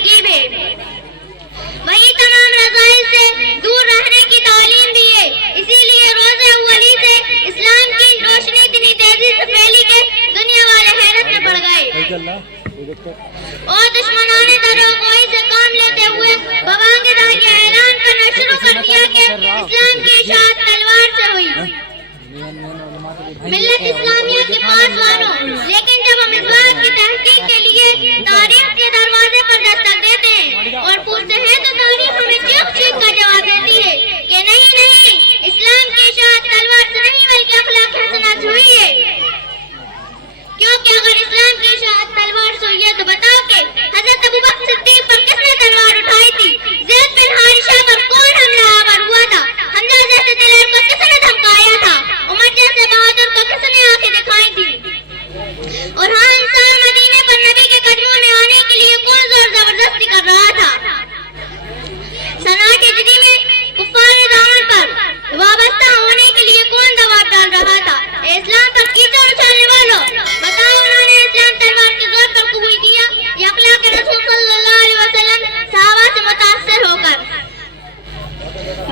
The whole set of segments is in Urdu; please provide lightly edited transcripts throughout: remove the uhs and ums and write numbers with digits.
ترغیب ہے. وہی تمام رذائل سے دور رہنے کی تعلیم دی ہے. اسی لیے روز اولی سے اسلام کی روشنی اتنی تیزی سے پھیلی کہ دنیا والے حیرت میں پڑ گئے اور دشمنان دروغگوئی سے کام لیتے ہوئے ببانگیدہ یہ اعلان کرنا شروع کر دیا کہ اسلام کی اشاعت تلوار سے ہوئی. ملت اسلامیہ کے پاس والوں، لیکن جب ہم اس بات کی تحقیق کے لیے تاریخ کے دروازے پر دستک دیتے ہیں اور پوچھتے ہیں تو تاریخ ہمیں چیخ چیخ کر جواب دیتی ہے کہ نہیں، اسلام کی اشاعت تلوار سے نہیں بلکہ اخلاق حسنہ سے ہوئی ہے. کیونکہ اگر اسلام کی اشاعت تلوار سے ہوئی ہے تو بتاؤ کہ حضرت ابوبکر صدیق پر کس نے تلوار اٹھائی تھی؟ زید بن حارثہ پر کون حملہ آور ہوا تھا؟ حمزہ جیسے دلیر کو کس نے دھمکایا تھا؟ عمر جیسے بہادر کو کس نے آنکھیں دکھائی تھی؟ اور ہاں انصار مدینے پر نبی کے قدموں میں آنے کے لیے کون زور زبردستی کر رہا تھا؟ صنعت ہجری میں کفار دامن پر وابستہ ہونے کے لیے کون دباؤ ڈال رہا تھا؟ اسلام پر کیچڑ اچھالنے والوں، بتاؤ انہوں نے اسلام تلوار کے زور پر قبول کیا یا اخلاق رسول صلی اللہ علیہ وسلم صحابہ سے متاثر ہو کر؟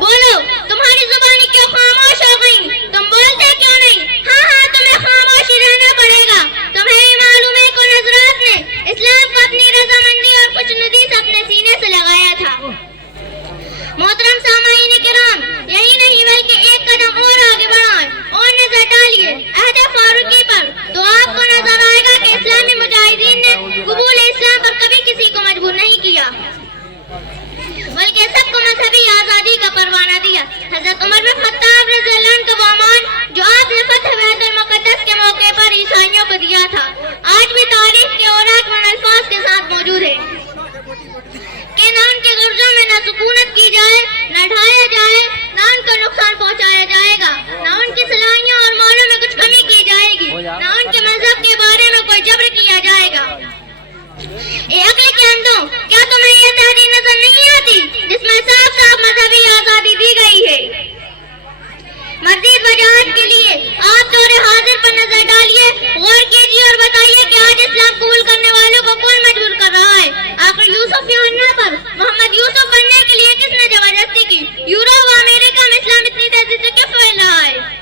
بولو، تمہاری زبانی کیوں خاموش ہو گئی؟ تم بولتے کیوں نہیں؟ ہاں تمہیں خاموشی رہنا پڑے گا. تمہیں یہ معلوم ہے کہ حضرات نے اسلام کو اپنی رضامندی اور خوش ندی سے اپنے سینے سے لگایا تھا. محترم سامعین کرام، یہی نہیں بلکہ ایک قدم اور آگے بڑھائیں اور نظر ڈالیے عہد فاروقی پر تو آپ کو نظر آئے گا کہ اسلامی مجاہدین نے قبول اسلام پر کبھی کسی کو مجبور نہیں کیا بلکہ سب کو مذہبی آزادی کا پروانہ دیا. حضرت عمر بن خطاب رضی اللہ عنہ کا امان جو آپ نے فتح بیت المقدس کے موقع پر عیسائیوں کو دیا تھا آج بھی تاریخ کے اوراق میں الفاظ کے ساتھ موجود ہے کہ نہ ان کے غرضوں میں نہ سکونت کی جائے، نہ ڈھایا جائے، نہ ان کو نقصان پہنچایا جائے گا، نہ ان کی صلاحیوں اور مالوں میں کچھ کمی کی جائے گی، نہ ان کے مذہب کے بارے میں کوئی جبر کیا جائے گا. اے عقل کے اندھوں، کیا تمہیں یہ تحریر نظر نہیں آتی جس میں صاف مذہبی آزادی دی گئی ہے؟ مزید وضاحت کے لیے آپ دور حاضر پر نظر ڈالیے، غور کیجیے اور بتائیے کہ آج اسلام قبول کرنے والوں کو کون مجبور کر رہا ہے؟ آخر یوسف یوحنا پر محمد یوسف بننے کے لیے کس نے زبردستی کی؟ یورپ و امریکہ میں اسلام اتنی تیزی سے کیوں پھیل رہا ہے؟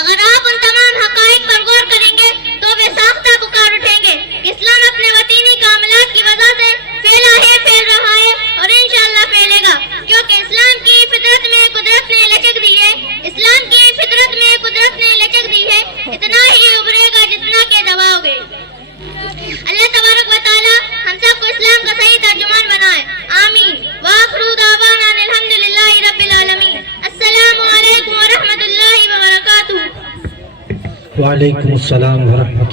اگر آپ ان تمام حقائق پر غور کریں گے تو وہ ساختہ پکار اٹھیں گے. اسلام اپنے وطینی کاملات کی وجہ سے پھیلا ہے، پھیل رہا ہے اور انشاءاللہ پھیلے گا، کیونکہ اسلام کی فطرت میں قدرت نے لچک دی ہے. اسلام کی فطرت میں قدرت نے لچک دی ہے، اتنا ہی ابھرے گا جتنا کہ دباؤ گے. اللہ تبارک و تعالی ہم سب کو اسلام کا صحیح ترجمان بنائے. آمین. وآخر دعوانا الحمدللہ رب العالمین. السلام علیکم ورحمۃ اللہ وبرکاتہ. وعلیکم السلام ورحمۃ اللہ.